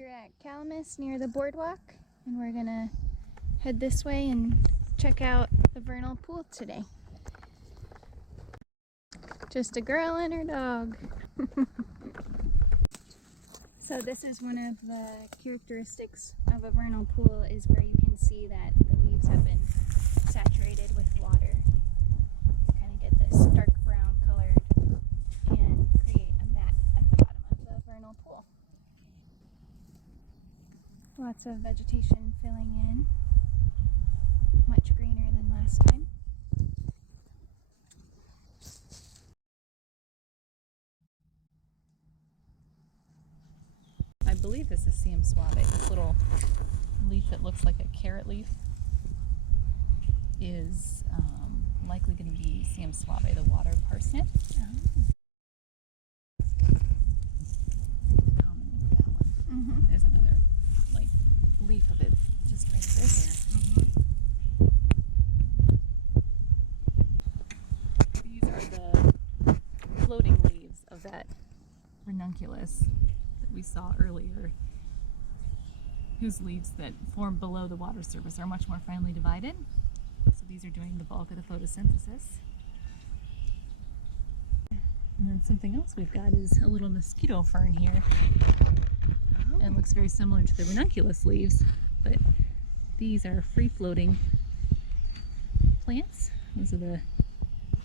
Here at Calamus near the boardwalk, and we're gonna head this way and check out the vernal pool today. Just a girl and her dog. So this is one of the characteristics of a vernal pool, is where you can see that the leaves have been saturated with water. Kind of get this dark brown color and create a mat at the bottom of the vernal pool. Lots of vegetation filling in, much greener than last time. I believe this is Siam suave. This little leaf that looks like a carrot leaf is likely going to be Siam suave, the water parsnip. Common with that one. There's another leaf of it just right there. These are the floating leaves of that ranunculus that we saw earlier, whose leaves that form below the water surface are much more finely divided. So these are doing the bulk of the photosynthesis. And then something else we've got is a little mosquito fern here. And looks very similar to the ranunculus leaves, but these are free-floating plants. Those are the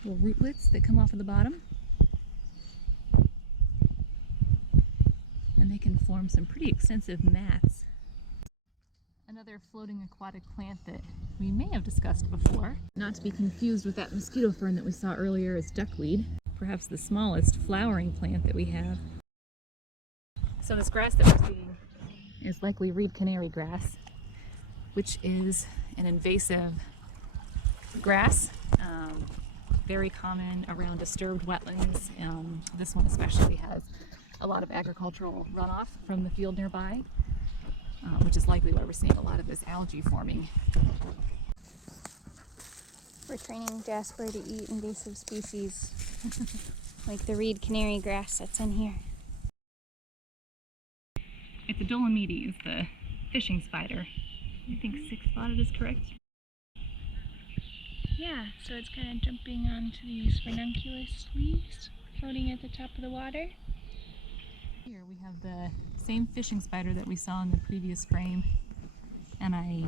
little rootlets that come off of the bottom. And they can form some pretty extensive mats. Another floating aquatic plant that we may have discussed before, not to be confused with that mosquito fern that we saw earlier, is duckweed, perhaps the smallest flowering plant that we have. So this grass that we're seeing is likely reed canary grass, which is an invasive grass, very common around disturbed wetlands. This one especially has a lot of agricultural runoff from the field nearby, which is likely why we're seeing a lot of this algae forming. We're training Jasper to eat invasive species like the reed canary grass that's in here. It's a Dolomite, is the fishing spider. I think 6-spotted is correct. Yeah, so it's kind of jumping onto these ranunculus leaves floating at the top of the water. Here we have the same fishing spider that we saw in the previous frame, and I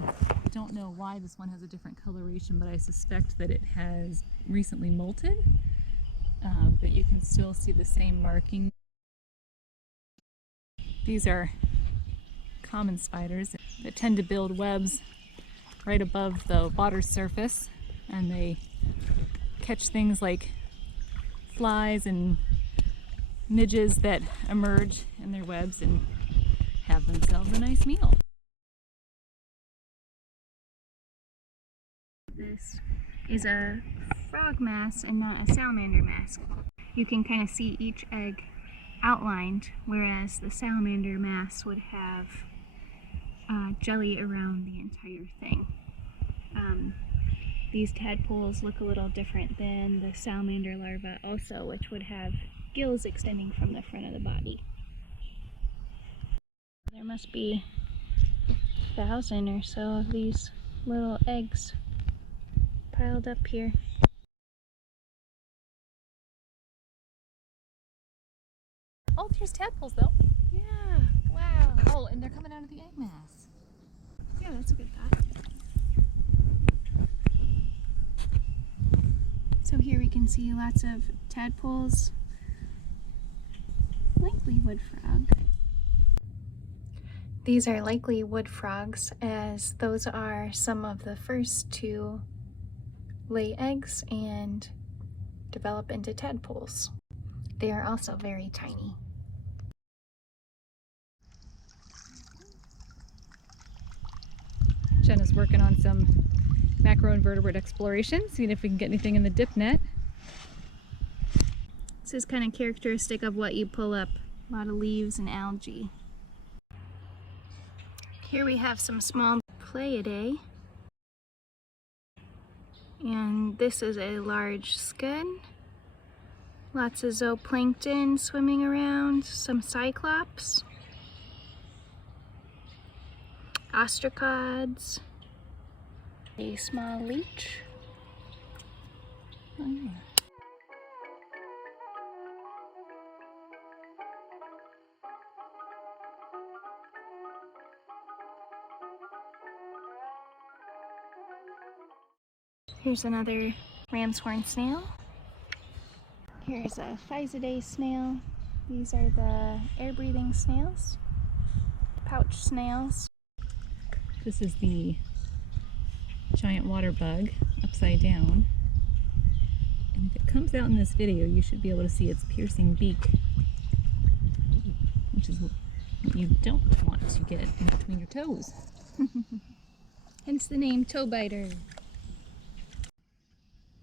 don't know why this one has a different coloration, but I suspect that it has recently molted, but you can still see the same marking. These are common spiders that tend to build webs right above the water surface, and they catch things like flies and midges that emerge in their webs and have themselves a nice meal. This is a frog mass and not a salamander mass. You can kind of see each egg outlined, whereas the salamander mass would have jelly around the entire thing. These tadpoles look a little different than the salamander larva also, which would have gills extending from the front of the body. There must be 1,000 or so of these little eggs piled up here. Oh, there's tadpoles though. Yeah, wow. Oh, and they're coming out of the egg mass. Yeah, that's a good thought. So here we can see lots of tadpoles, likely wood frog. These are likely wood frogs, as those are some of the first to lay eggs and develop into tadpoles. They are also very tiny. Jenna's working on some macroinvertebrate exploration, seeing if we can get anything in the dip net. This is kind of characteristic of what you pull up. A lot of leaves and algae. Here we have some small Pleiadae. And this is a large scud. Lots of zooplankton swimming around, some cyclops. ostracods, a small leech. Oh, yeah. Here's another ram's horn snail. Here's a Physidae snail. These are the air-breathing snails, pouch snails. This is the giant water bug upside down. And if it comes out in this video, you should be able to see its piercing beak, which is what you don't want to get in between your toes. Hence the name toe biter.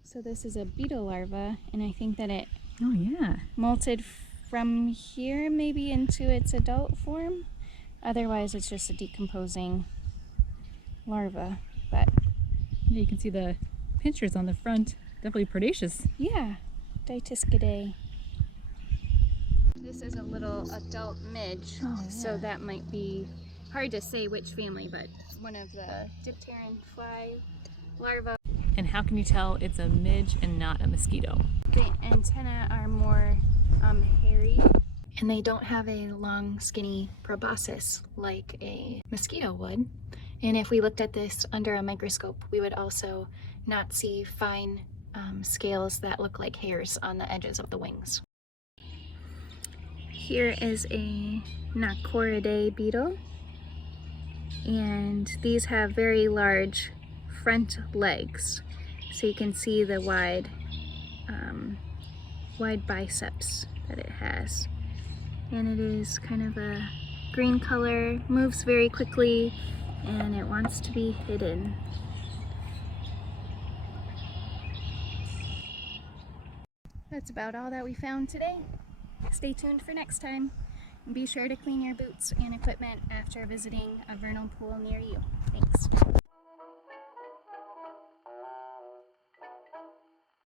So this is a beetle larva, and I think that it Oh yeah. molted from here maybe into its adult form. Otherwise it's just a decomposing larva, but Yeah, you can see the pinchers on the front. Definitely predaceous. yeah, Dytiscidae. This is a little adult midge, Oh, so yeah. that might be hard to say which family, but one of the dipteran fly larvae. And how can you tell it's a midge and not a mosquito? The antennae are more hairy, and they don't have a long skinny proboscis like a mosquito would. And if we looked at this under a microscope, we would also not see fine scales that look like hairs on the edges of the wings. Here is a Nacoridae beetle, and these have very large front legs, so you can see the wide biceps that it has. And it is kind of a green color, moves very quickly, and it wants to be hidden. That's about all that we found today. Stay tuned for next time. And be sure to clean your boots and equipment after visiting a vernal pool near you. Thanks.